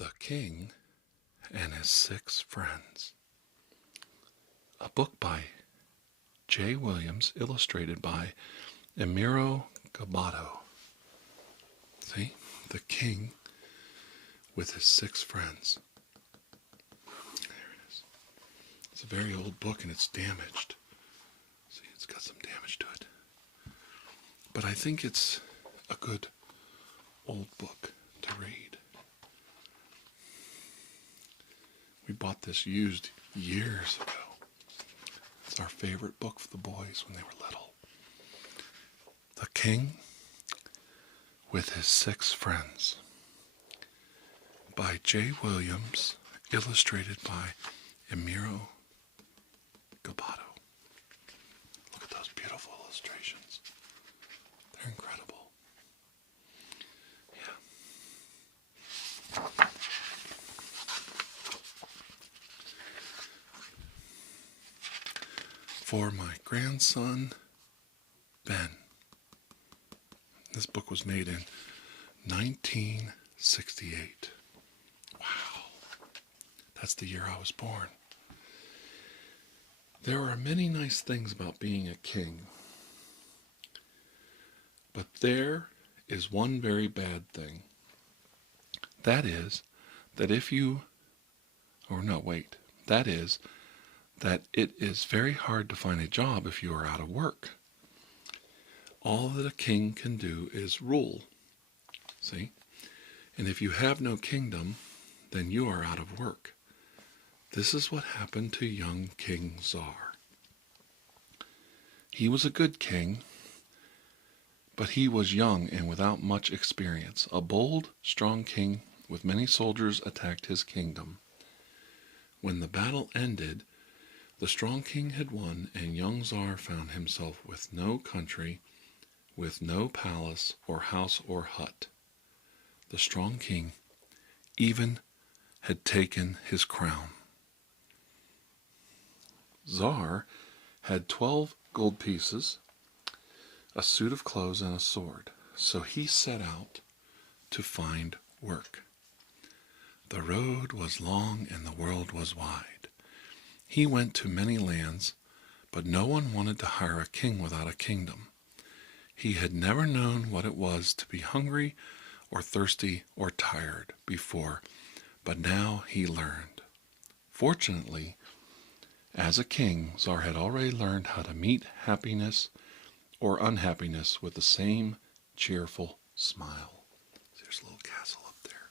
The King and His Six Friends. A book by J. Williams, illustrated by Emiro Gabato. See? The King with His Six Friends. There it is. It's a very old book and it's damaged. See, it's got some damage to it. But I think it's a good old book to read. We bought this used years ago. It's our favorite book for the boys when they were little. The King with His Six Friends by J. Williams, illustrated by Emiro Gabato. Look at those beautiful illustrations. They're incredible. Yeah. For my grandson, Ben. This book was made in 1968. Wow. That's the year I was born. There are many nice things about being a king. But there is one very bad thing. That is that if you, or no, wait, that is that it is very hard to find a job if you are out of work. All that a king can do is rule. See? And if you have no kingdom, then you are out of work. This is what happened to young King Czar. He was a good king, but he was young and without much experience. A bold, strong king with many soldiers attacked his kingdom. When the battle ended, the strong king had won, and young Czar found himself with no country, with no palace or house or hut. The strong king even had taken his crown. Czar had 12 gold pieces, a suit of clothes, and a sword, so he set out to find work. The road was long and the world was wide. He went to many lands, but no one wanted to hire a king without a kingdom. He had never known what it was to be hungry or thirsty or tired before, but now he learned. Fortunately, as a king, Czar had already learned how to meet happiness or unhappiness with the same cheerful smile. There's a little castle up there.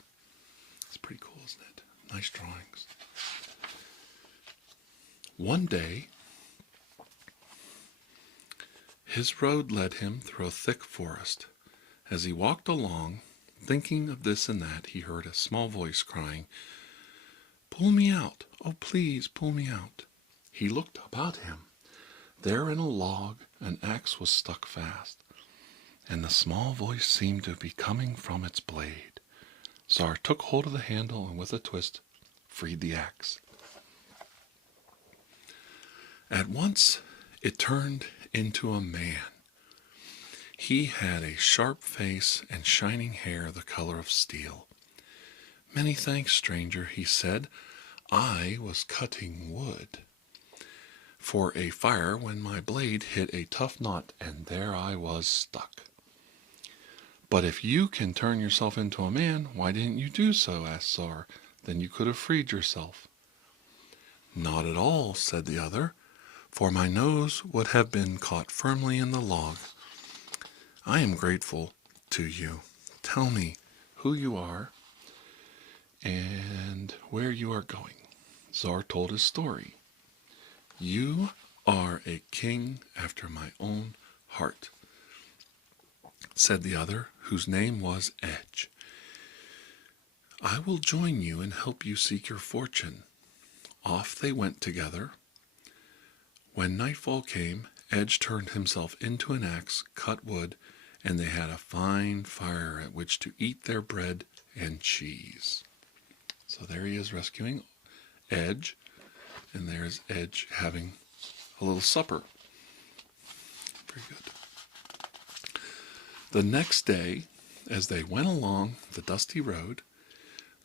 It's pretty cool, isn't it? Nice drawings. One day, his road led him through a thick forest. As he walked along, thinking of this and that, he heard a small voice crying, "Pull me out! Oh, please, pull me out!" He looked about him. There in a log, an axe was stuck fast, and the small voice seemed to be coming from its blade. Czar took hold of the handle and with a twist, freed the axe. At once, it turned into a man. He had a sharp face and shining hair the color of steel. "Many thanks, stranger," he said. "I was cutting wood for a fire when my blade hit a tough knot, and there I was stuck." "But if you can turn yourself into a man, why didn't you do so?" asked Czar. "Then you could have freed yourself." "Not at all," said the other, "for my nose would have been caught firmly in the log. I am grateful to you. Tell me who you are and where you are going." Czar told his story. "You are a king after my own heart," said the other, whose name was Edge. "I will join you and help you seek your fortune." Off they went together. When nightfall came, Edge turned himself into an axe, cut wood, and they had a fine fire at which to eat their bread and cheese. So there he is rescuing Edge, and there's Edge having a little supper. Very good. The next day, as they went along the dusty road,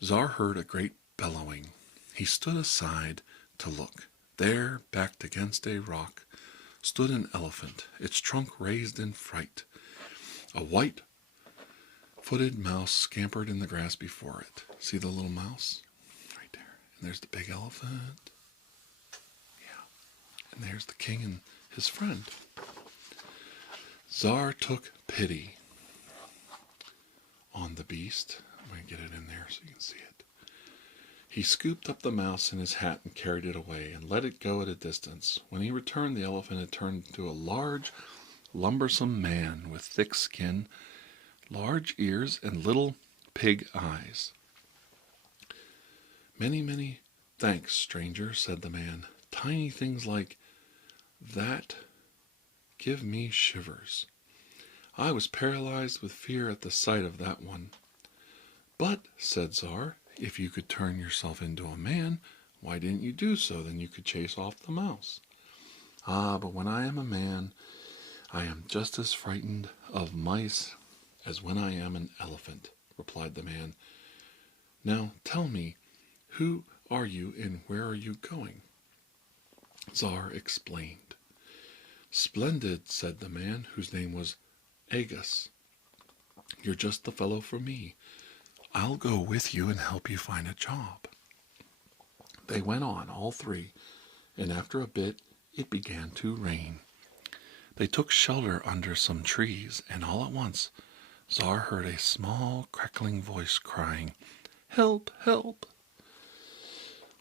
Czar heard a great bellowing. He stood aside to look. There, backed against a rock, stood an elephant, its trunk raised in fright. A white-footed mouse scampered in the grass before it. See the little mouse? Right there. And there's the big elephant. Yeah. And there's the king and his friend. Czar took pity on the beast. I'm going to get it in there so you can see it. He scooped up the mouse in his hat and carried it away and let it go at a distance. When he returned, the elephant had turned into a large, lumbersome man with thick skin, large ears, and little pig eyes. Many, many thanks, stranger, said the man. Tiny things like that give me shivers. I was paralyzed with fear at the sight of that one. But, said Czar, if you could turn yourself into a man, why didn't you do so? Then you could chase off the mouse. Ah, but when I am a man, I am just as frightened of mice as when I am an elephant, replied the man. Now tell me, who are you and where are you going? Czar explained. Splendid, said the man, whose name was Agus. You're just the fellow for me. I'll go with you and help you find a job. They went on, all three, and after a bit it began to rain. They took shelter under some trees, and all at once Czar heard a small, crackling voice crying, Help, help!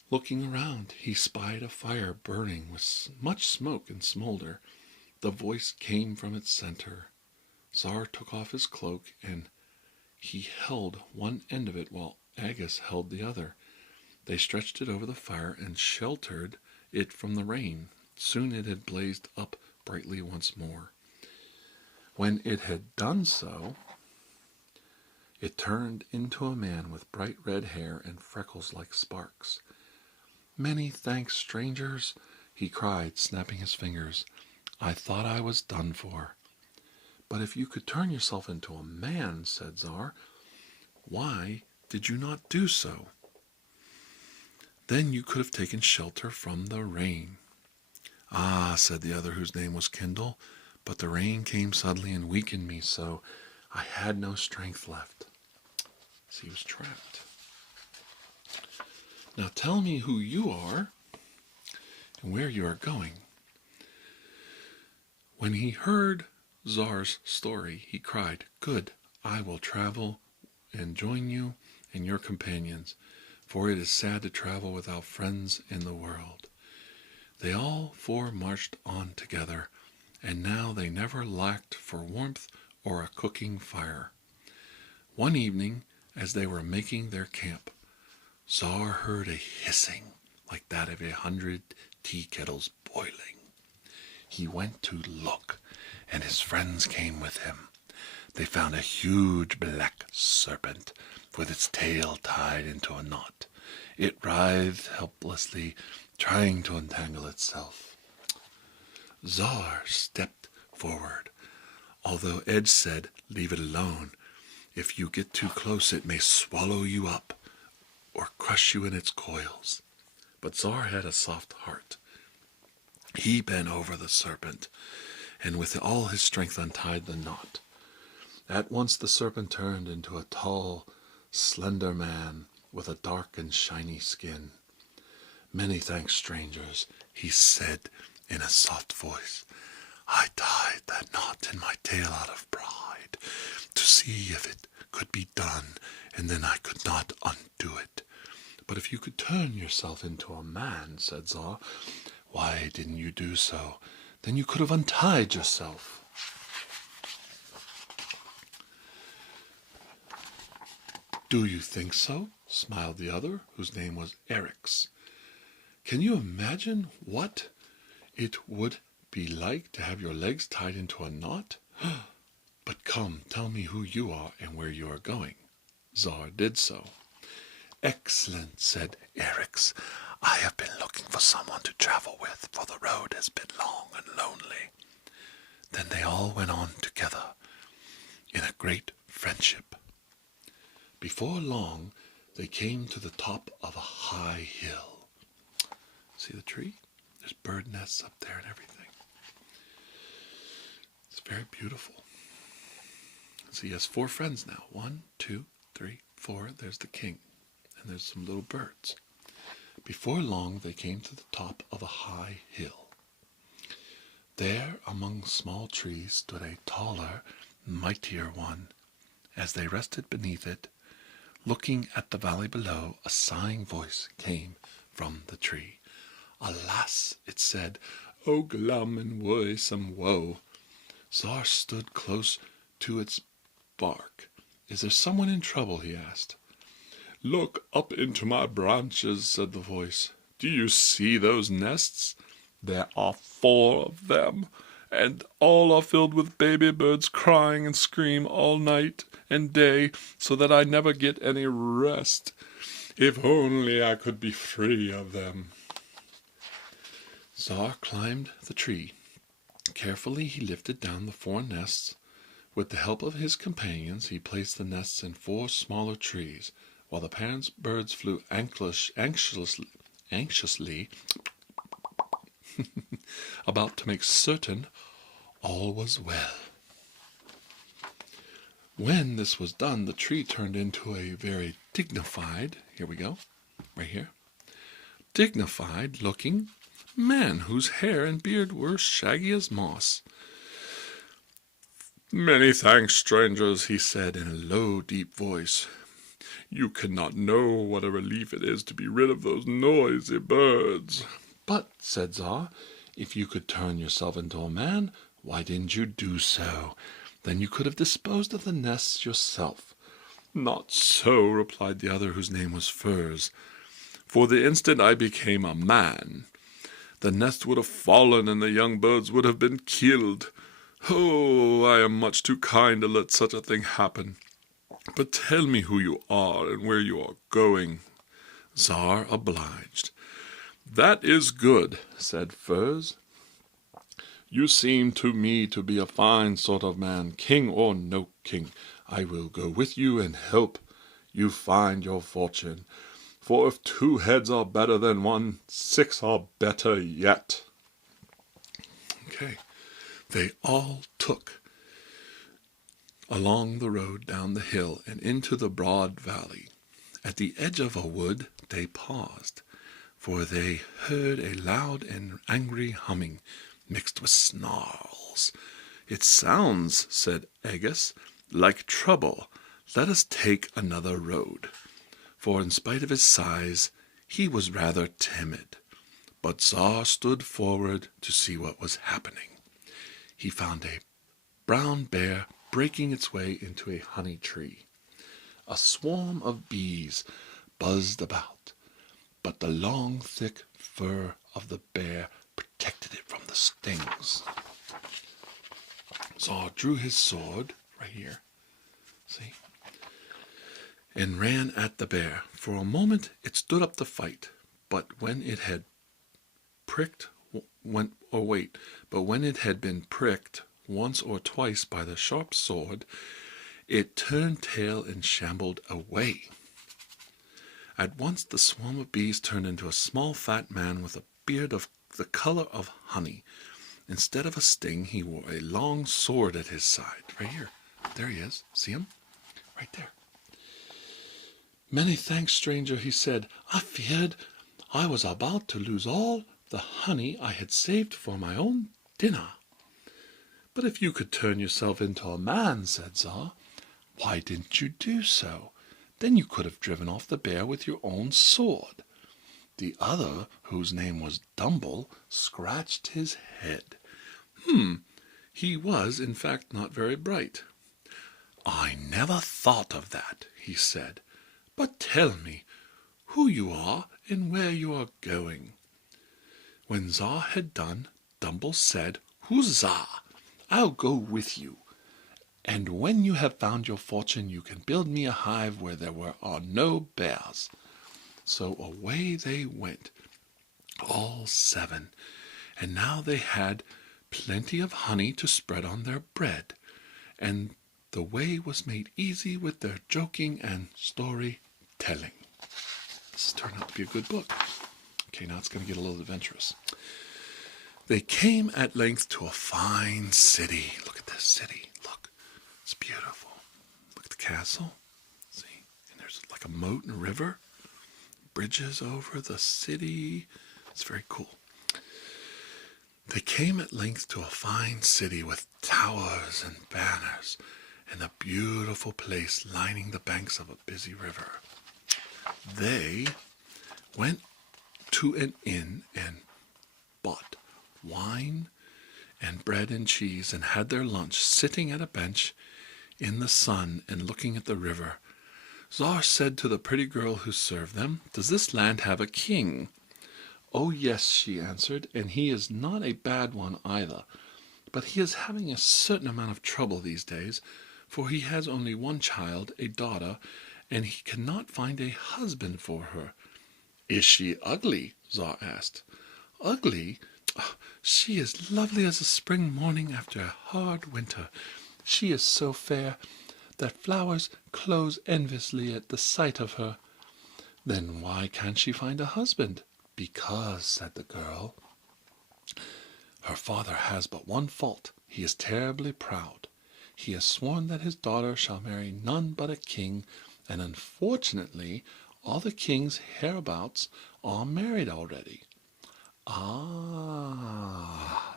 Looking around, he spied a fire burning with much smoke and smolder. The voice came from its center. Czar took off his cloak, and he held one end of it while Agus held the other. They stretched it over the fire and sheltered it from the rain. Soon it had blazed up brightly once more. When it had done so, it turned into a man with bright red hair and freckles like sparks. Many thanks, strangers, he cried, snapping his fingers. I thought I was done for. But if you could turn yourself into a man, said Czar, why did you not do so? Then you could have taken shelter from the rain. Ah, said the other, whose name was Kindle, but the rain came suddenly and weakened me, so I had no strength left. So he was trapped. Now tell me who you are and where you are going. When he heard Czar's story, he cried, Good, I will travel and join you and your companions, for it is sad to travel without friends in the world. They all four marched on together, and now they never lacked for warmth or a cooking fire. One evening, as they were making their camp, Czar heard a hissing like that of 100 tea kettles boiling. He went to look, and his friends came with him. They found a huge black serpent with its tail tied into a knot. It writhed helplessly, trying to untangle itself. Czar stepped forward, although Edge said, Leave it alone. If you get too close, it may swallow you up or crush you in its coils. But Czar had a soft heart. He bent over the serpent, and with all his strength untied the knot. At once the serpent turned into a tall, slender man with a dark and shiny skin. Many thanks, strangers, he said in a soft voice. I tied that knot in my tail out of pride, to see if it could be done, and then I could not undo it. But if you could turn yourself into a man, said Czar, why didn't you do so? Then you could have untied yourself. Do you think so? Smiled the other, whose name was Erix. Can you imagine what it would be like to have your legs tied into a knot? But come, tell me who you are and where you are going. Czar did so. Excellent, said Erix. I have been looking for someone to travel with, for the road has been long and lonely. Then they all went on together in a great friendship. Before long, they came to the top of a high hill. See the tree? There's bird nests up there and everything. It's very beautiful. So he has 4 friends now. 1, 2, 3, 4. There's the king. And there's some little birds. Before long, they came to the top of a high hill. There, among small trees, stood a taller, mightier one. As they rested beneath it, looking at the valley below, a sighing voice came from the tree. Alas, it said, O glum and wearisome woe. Czar stood close to its bark. Is there someone in trouble? He asked. Look up into my branches, said the voice. Do you see those nests? There are 4 of them, and all are filled with baby birds crying and scream all night and day, so that I never get any rest. If only I could be free of them. Czar climbed the tree. Carefully he lifted down the 4 nests. With the help of his companions, he placed the nests in 4 smaller trees, while the parent birds flew anxiously about to make certain all was well. When this was done, the tree turned into a very dignified, here we go, right here, dignified-looking man whose hair and beard were shaggy as moss. Many thanks, strangers, he said in a low, deep voice. You cannot know what a relief it is to be rid of those noisy birds. But, said Czar, if you could turn yourself into a man, why didn't you do so? Then you could have disposed of the nests yourself. Not so, replied the other, whose name was Furze. For the instant I became a man, the nest would have fallen and the young birds would have been killed. Oh, I am much too kind to let such a thing happen. But tell me who you are and where you are going. Czar obliged. That is good, said Furze. You seem to me to be a fine sort of man, king or no king. I will go with you and help you find your fortune. For if 2 heads are better than 1, 6 are better yet. Okay, they all took along the road down the hill and into the broad valley. At the edge of a wood they paused, for they heard a loud and angry humming, mixed with snarls. It sounds, said Agus, like trouble. Let us take another road. For in spite of his size, he was rather timid. But Czar stood forward to see what was happening. He found a brown bear breaking its way into a honey tree. A swarm of bees buzzed about, but the long, thick fur of the bear protected it from the stings. Czar drew his sword, right here, see, and ran at the bear. For a moment it stood up to fight, but when it had been pricked once or twice by the sharp sword, it turned tail and shambled away. At once the swarm of bees turned into a small fat man with a beard of the color of honey. Instead of a sting, he wore a long sword at his side. Right here. There he is. See him? Right there. Many thanks, stranger, he said. I feared I was about to lose all the honey I had saved for my own dinner. But if you could turn yourself into a man, said Czar, why didn't you do so? Then you could have driven off the bear with your own sword. The other, whose name was Dumble, scratched his head. He was, in fact, not very bright. I never thought of that, he said. But tell me who you are and where you are going. When Czar had done, Dumble said, Huzzah! I'll go with you. And when you have found your fortune, you can build me a hive where there are no bears. So away they went, all 7, and now they had plenty of honey to spread on their bread, and the way was made easy with their joking and story-telling. This has turned out to be a good book. Okay, now it's going to get a little adventurous. They came at length to a fine city. Look at this city. Look, it's beautiful. Look at the castle. See, and there's like a moat and a river. Bridges over the city. It's very cool. They came at length to a fine city with towers and banners and a beautiful place lining the banks of a busy river. They went to an inn and bought wine and bread and cheese and had their lunch sitting at a bench in the sun and looking at the river. Tsar said to the pretty girl who served them, "Does this land have a king?" "Oh, yes," she answered, "and he is not a bad one either. But he is having a certain amount of trouble these days, for he has only one child, a daughter, and he cannot find a husband for her." "Is she ugly?" Tsar asked. "Ugly? Oh, she is lovely as a spring morning after a hard winter. She is so fair that flowers close enviously at the sight of her." "Then why can't she find a husband?" "Because," said the girl, "her father has but one fault. He is terribly proud. He has sworn that his daughter shall marry none but a king, and unfortunately all the kings hereabouts are married already." "Ah,"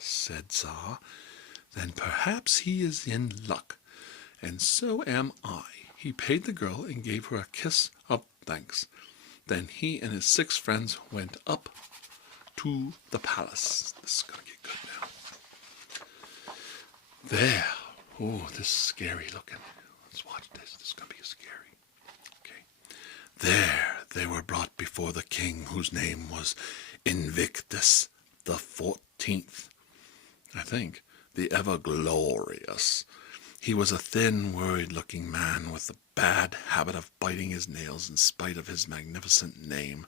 said Tsar, "then perhaps he is in luck, and so am I." He paid the girl and gave her a kiss of thanks. Then he and his 6 friends went up to the palace. This is going to get good now. There. Oh, this is scary looking. Let's watch this. This is going to be scary. Okay. There they were brought before the king, whose name was Invictus the 14th. I think. The ever-glorious. He was a thin, worried-looking man with the bad habit of biting his nails in spite of his magnificent name.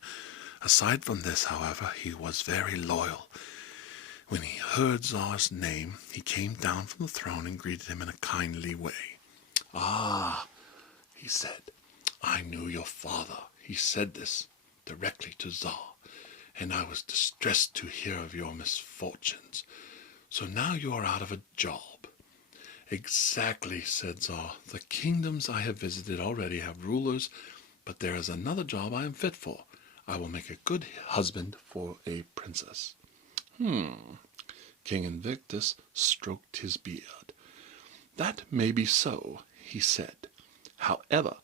Aside from this, however, he was very loyal. When he heard Tsar's name, he came down from the throne and greeted him in a kindly way. "Ah," he said, "I knew your father." He said this directly to Tsar, "and I was distressed to hear of your misfortunes. So now you are out of a job." "Exactly," said Tsar. "The kingdoms I have visited already have rulers, but there is another job I am fit for. I will make a good husband for a princess." King Invictus stroked his beard. "That may be so," he said. "However,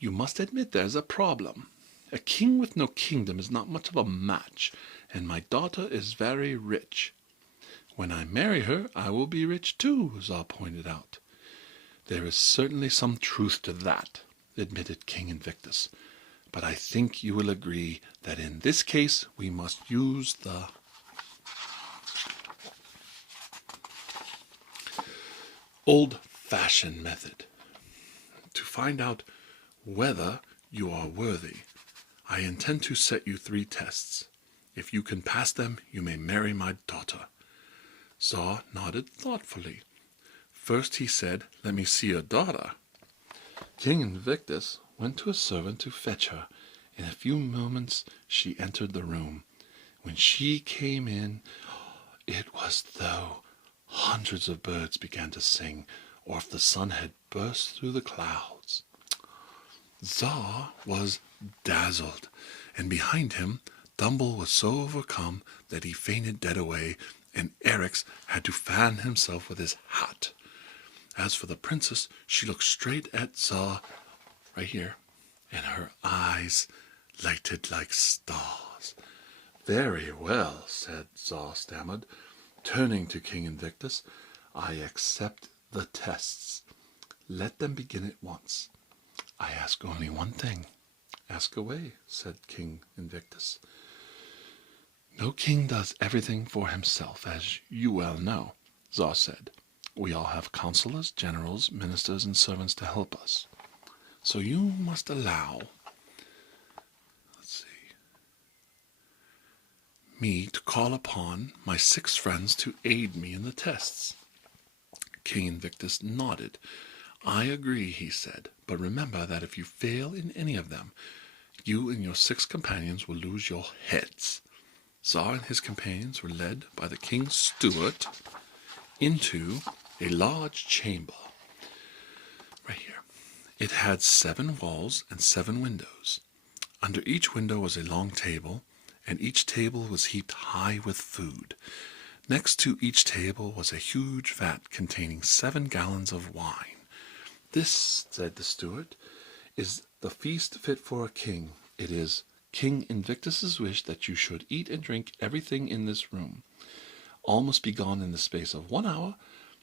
you must admit there's a problem. A king with no kingdom is not much of a match, and my daughter is very rich." "When I marry her, I will be rich too," Tsar pointed out. "There is certainly some truth to that," admitted King Invictus. "But I think you will agree that in this case we must use the old-fashioned method. To find out whether you are worthy, I intend to set you 3 tests. If you can pass them, you may marry my daughter." Tsar nodded thoughtfully. First he said, "Let me see your daughter." King Invictus went to a servant to fetch her. In a few moments she entered the room. When she came in, it was as though hundreds of birds began to sing, or if the sun had burst through the clouds. Tsar was dazzled, and behind him Dumble was so overcome that he fainted dead away, and Erix had to fan himself with his hat. As for the princess, she looked straight at Tsar, right here, and her eyes lighted like stars. "Very well," said Tsar stammered, turning to King Invictus. "I accept the tests. Let them begin at once. I ask only one thing." "Ask away," said King Invictus. "No king does everything for himself, as you well know," Tsar said. "We all have counselors, generals, ministers, and servants to help us. So you must allow, me to call upon my 6 friends to aid me in the tests." King Invictus nodded. "I agree," he said, "but remember that if you fail in any of them, You and your 6 companions will lose your heads. Tsar and his companions were led by the king's steward into a large chamber. Right here. It had 7 walls and 7 windows. Under each window was a long table, and each table was heaped high with food. Next to each table was a huge vat containing 7 gallons of wine. This, said the steward, is the feast fit for a king. It is King Invictus's wish that you should eat and drink everything in this room. All must be gone in the space of 1 hour.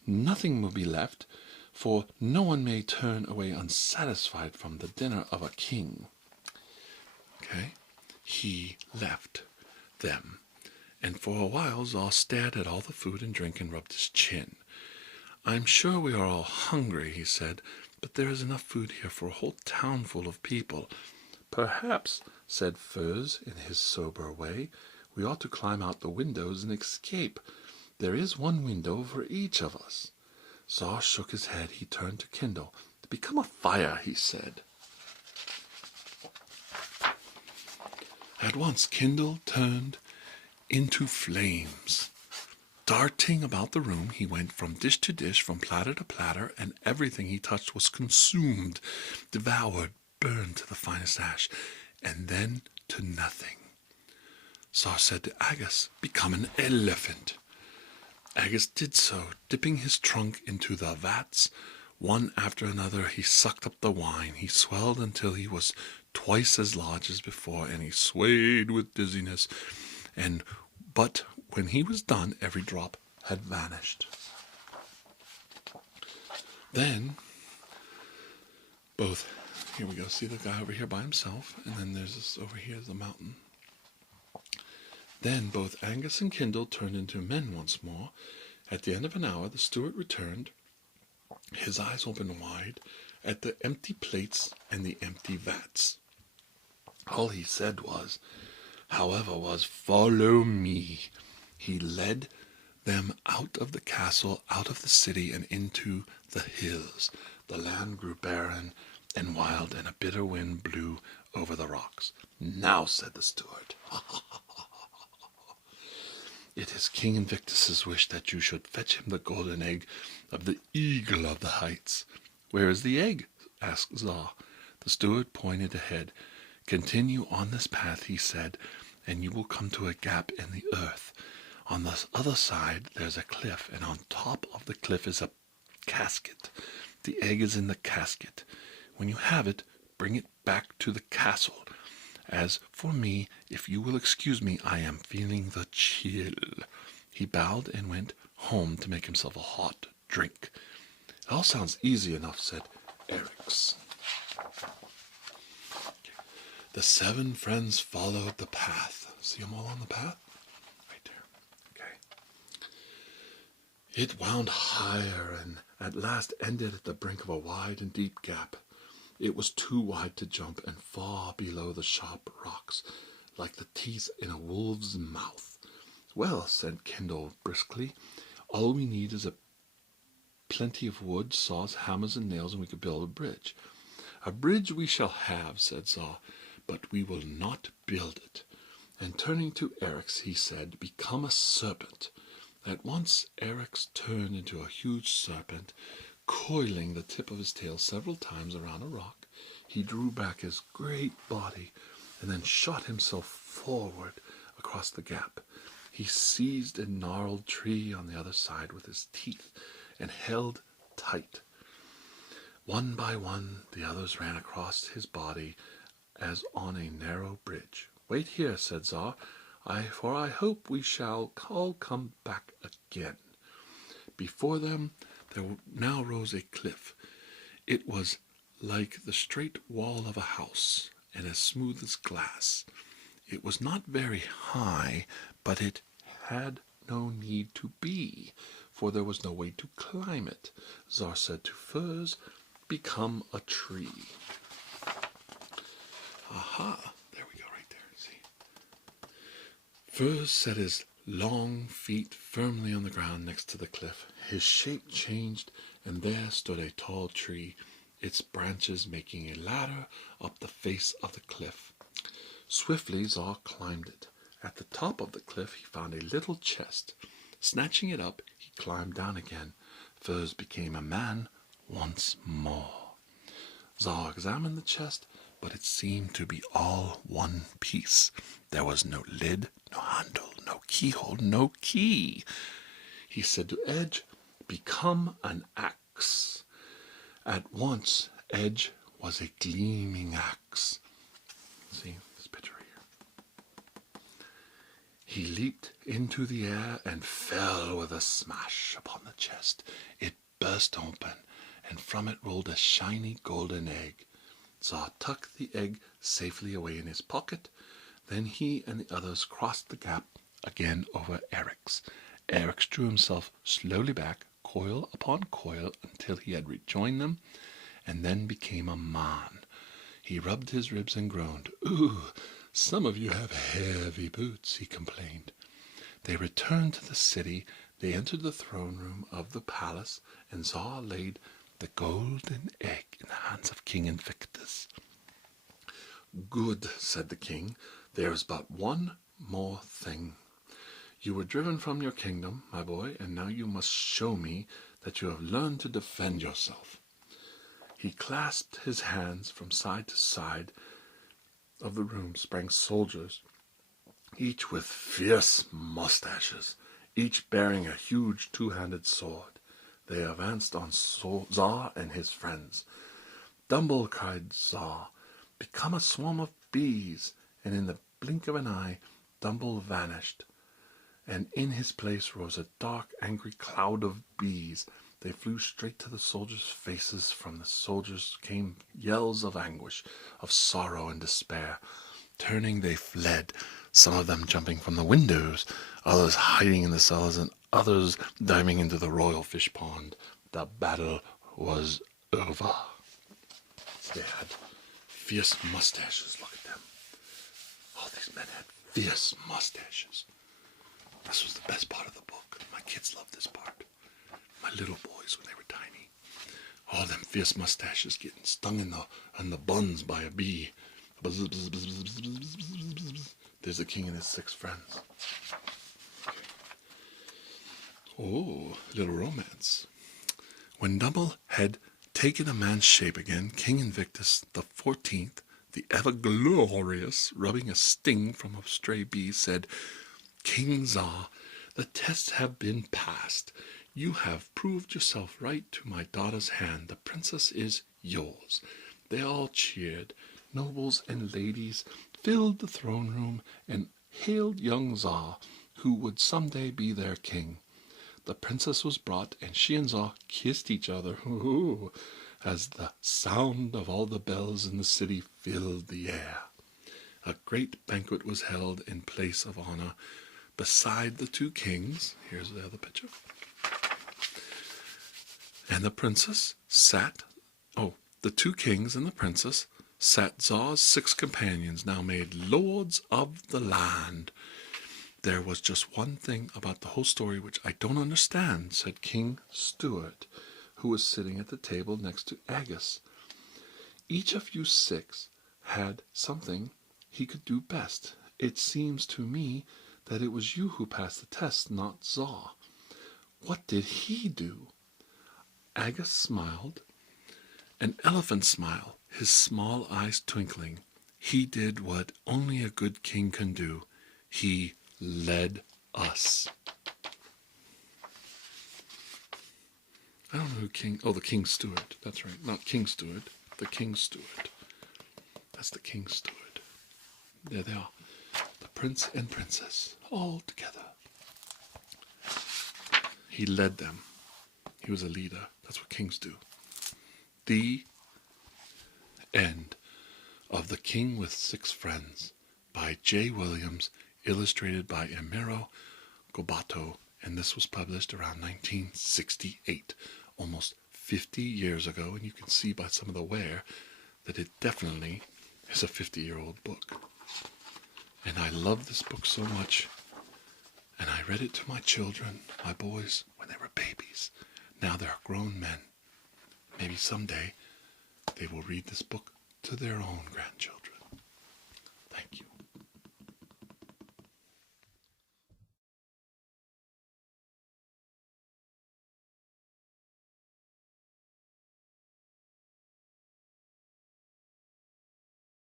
Nothing will be left, for no one may turn away unsatisfied from the dinner of a king. Okay, he left them, and for a while Zal stared at all the food and drink and rubbed his chin. I'm sure we are all hungry, he said, but there is enough food here for a whole town full of people. Perhaps, said Furs in his sober way, we ought to climb out the windows and escape. There is 1 window for each of us. Zal shook his head. He turned to Kindle. Become a fire, he said. At once Kindle turned into flames. Darting about the room, he went from dish to dish, from platter to platter, and everything he touched was consumed, devoured, burned to the finest ash, and then to nothing. Tsar said to Agus, Become an elephant. Agus did so, dipping his trunk into the vats. One after another he sucked up the wine. He swelled until he was twice as large as before, and he swayed with dizziness. But when he was done, every drop had vanished. Then, here we go, see the guy over here by himself, and then there's this over here, the mountain. Then both Angus and Kindle turned into men once more. At the end of an hour, the steward returned, his eyes opened wide at the empty plates and the empty vats. All he said however, was, Follow me. He led them out of the castle, out of the city, and into the hills. The land grew barren and wild, and a bitter wind blew over the rocks. Now, said the steward, it is King Invictus's wish that you should fetch him the golden egg of the eagle of the heights. Where is the egg? asked Zal. The steward pointed ahead. Continue on this path, he said, and you will come to a gap in the earth. On the other side there's a cliff, and on top of the cliff is a casket. The egg is in the casket. When you have it, bring it back to the castle. As for me, if you will excuse me, I am feeling the chill. He bowed and went home to make himself a hot drink. It all sounds easy enough, said Eric's. The 7 friends followed the path. See them all on the path? Right there. Okay. It wound higher and at last ended at the brink of a wide and deep gap. It was too wide to jump, and far below the sharp rocks, like the teeth in a wolf's mouth. Well, said Kindle briskly, all we need is plenty of wood, saws, hammers, and nails, and we could build a bridge. A bridge we shall have, said Zal, but we will not build it. And turning to Eric's, he said, Become a serpent. At once Eric's turned into a huge serpent. Coiling the tip of his tail several times around a rock, he drew back his great body and then shot himself forward across the gap. He seized a gnarled tree on the other side with his teeth and held tight. One by one, the others ran across his body as on a narrow bridge. Wait here, said Zal, for I hope we shall all come back again. Before them there now rose a cliff. It was like the straight wall of a house, and as smooth as glass. It was not very high, but it had no need to be, for there was no way to climb it. Zal said to Furs, Become a tree. Aha, there we go, right there, see. Furs set his long feet firmly on the ground next to the cliff. His shape changed, and there stood a tall tree, its branches making a ladder up the face of the cliff. Swiftly Zar climbed it. At the top of the cliff he found a little chest. Snatching it up, he climbed down again. Furs became a man once more. Zar examined the chest, but it seemed to be all one piece. There was no lid, no handle, no keyhole, no key. He said to Edge, "Become an axe." At once, Edge was a gleaming axe. See this picture here. He leaped into the air and fell with a smash upon the chest. It burst open, and from it rolled a shiny golden egg. Zar tucked the egg safely away in his pocket. Then he and the others crossed the gap again over Eric's. Eric drew himself slowly back, coil upon coil, until he had rejoined them, and then became a man. He rubbed his ribs and groaned. "Ooh, some of you have heavy boots," he complained. They returned to the city. They entered the throne room of the palace, and Zar laid the golden egg in the hands of King Invictus. "Good," said the king. "There is but one more thing. You were driven from your kingdom, my boy, and now you must show me that you have learned to defend yourself." He clasped his hands. From side to side of the room sprang soldiers, each with fierce mustaches, each bearing a huge two-handed sword. They advanced on Zar and his friends. "Dumble," cried Zar, "become a swarm of bees," and in the blink of an eye Dumble vanished, and in his place rose a dark, angry cloud of bees. They flew straight to the soldiers' faces. From the soldiers came yells of anguish, of sorrow and despair. Turning, they fled, some of them jumping from the windows, others hiding in the cellars, and others diving into the royal fish pond. The battle was over. They had fierce mustaches. Look at them. All these men had fierce mustaches. This was the best part of the book. My kids loved this part. My little boys, when they were tiny. All them fierce mustaches getting stung in the buns by a bee. Buzz, buzz, buzz, buzz, buzz, buzz, buzz, buzz, buzz. There's the king and his 6 friends. Okay. Oh, little romance. When Dumble had taken a man's shape again, King Invictus the 14th, the ever-glorious, rubbing a sting from a stray bee, said, "King Zar, the tests have been passed. You have proved yourself right to my daughter's hand. The princess is yours." They all cheered. Nobles and ladies filled the throne room and hailed young Zar, who would someday be their king. The princess was brought, and she and Zar kissed each other, as the sound of all the bells in the city filled the air. A great banquet was held in place of honor. Beside the 2 kings, here's the other picture, and the princess sat, the 2 kings and the princess sat Zar's 6 companions, now made lords of the land. "There was just one thing about the whole story which I don't understand," said King Stuart, who was sitting at the table next to Agus. "Each of you 6 had something he could do best. It seems to me that it was you who passed the test, not Zar. What did he do?" Agus smiled, an elephant smile, his small eyes twinkling. "He did what only a good king can do. He led us." I don't know who King... Oh, the King Steward. That's right. Not King Steward. The King Steward. That's the King Steward. There they are. The prince and princess, all together. He led them. He was a leader. That's what kings do. The end of The King with 6 Friends by J. Williams, illustrated by Emiro Gobato, and this was published around 1968, almost 50 years ago, and you can see by some of the wear that it definitely is a 50-year-old book. And I love this book so much, and I read it to my children, my boys, when they were babies. Now they're grown men. Maybe someday they will read this book to their own grandchildren.